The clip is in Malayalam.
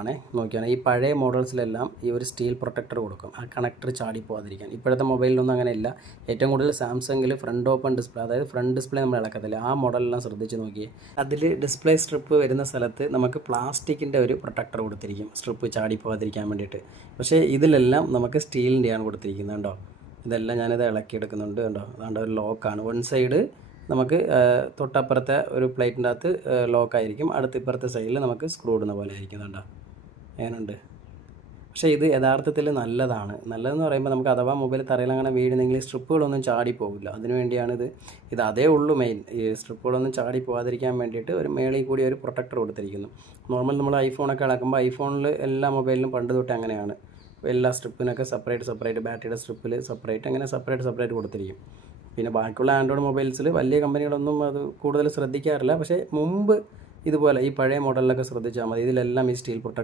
ആണേ നോക്കിയാണ് ഈ പഴയ മോഡൽസിലെല്ലാം ഈ ഒരു സ്റ്റീൽ പ്രൊട്ടക്ടർ കൊടുക്കും, ആ കണക്ടർ ചാടി പോകാതിരിക്കാൻ. ഇപ്പോഴത്തെ മൊബൈലിലൊന്നും അങ്ങനെ ഇല്ല. ഏറ്റവും കൂടുതൽ സാംസങ്ങിൽ ഫ്രണ്ട് ഓപ്പൺ ഡിസ്പ്ലേ, അതായത് ഫ്രണ്ട് ഡിസ്പ്ലേ നമ്മൾ ഇളക്കത്തില്ല, ആ മോഡലെല്ലാം ശ്രദ്ധിച്ച് നോക്കിയേ. അതിൽ ഡിസ്പ്ലേ സ്ട്രിപ്പ് വരുന്ന സ്ഥലത്ത് നമുക്ക് പ്ലാസ്റ്റിക്കിൻ്റെ ഒരു പ്രൊട്ടക്ടർ കൊടുത്തിരിക്കും, സ്ട്രിപ്പ് ചാടി പോകാതിരിക്കാൻ വേണ്ടിയിട്ട്. പക്ഷേ ഇതിലെല്ലാം നമുക്ക് സ്റ്റീലിൻ്റെയാണ് കൊടുത്തിരിക്കുന്നത് കണ്ടോ. ഇതെല്ലാം ഞാനിത് ഇളക്കിയെടുക്കുന്നുണ്ട് കണ്ടോ. അതുകൊണ്ട് ഒരു ലോക്കാണ്. വൺ സൈഡ് നമുക്ക് തൊട്ടപ്പുറത്തെ ഒരു പ്ലേറ്റിൻ്റെ അകത്ത് ലോക്കായിരിക്കും, അടുത്ത ഇപ്പുറത്തെ സൈഡിൽ നമുക്ക് സ്ക്രൂ ഇടുന്ന പോലെ ആയിരിക്കും കണ്ടോ. അങ്ങനെയുണ്ട്. പക്ഷേ ഇത് യഥാർത്ഥത്തിൽ നല്ലതാണ്. നല്ലതെന്ന് പറയുമ്പോൾ നമുക്ക് അഥവാ മൊബൈൽ തറയിലങ്ങനെ വീഴുന്നെങ്കിൽ സ്ട്രിപ്പുകളൊന്നും ചാടി പോകില്ല. അതിന് വേണ്ടിയാണിത്. ഇത് അതേ ഉള്ളൂ മെയിൻ. ഈ സ്ട്രിപ്പുകളൊന്നും ചാടി പോകാതിരിക്കാൻ വേണ്ടിയിട്ട് ഒരു മേളിൽ കൂടി ഒരു പ്രൊട്ടക്ടർ കൊടുത്തിരിക്കുന്നു. നോർമൽ നമ്മൾ ഐഫോണൊക്കെ ഇളക്കുമ്പോൾ ഐഫോണിൽ എല്ലാ മൊബൈലിലും പണ്ട് തൊട്ട് അങ്ങനെയാണ്. എല്ലാ സ്ട്രിപ്പിനൊക്കെ സെപ്പറേറ്റ് ബാറ്ററിയുടെ സ്ട്രിപ്പിൽ സെപ്പറേറ്റ്, അങ്ങനെ സെപ്പറേറ്റ് കൊടുത്തിരിക്കും. പിന്നെ ബാക്കിയുള്ള ആൻഡ്രോയിഡ് മൊബൈൽസിൽ വലിയ കമ്പനികളൊന്നും അത് കൂടുതൽ ശ്രദ്ധിക്കാറില്ല. പക്ഷേ മുമ്പ് ഇതുപോലെ ഈ പഴയ മോഡലിലൊക്കെ ശ്രദ്ധിച്ചാൽ മതി, ഇതിലെല്ലാം ഈ സ്റ്റീൽ പ്രൊട്ടക്ടർ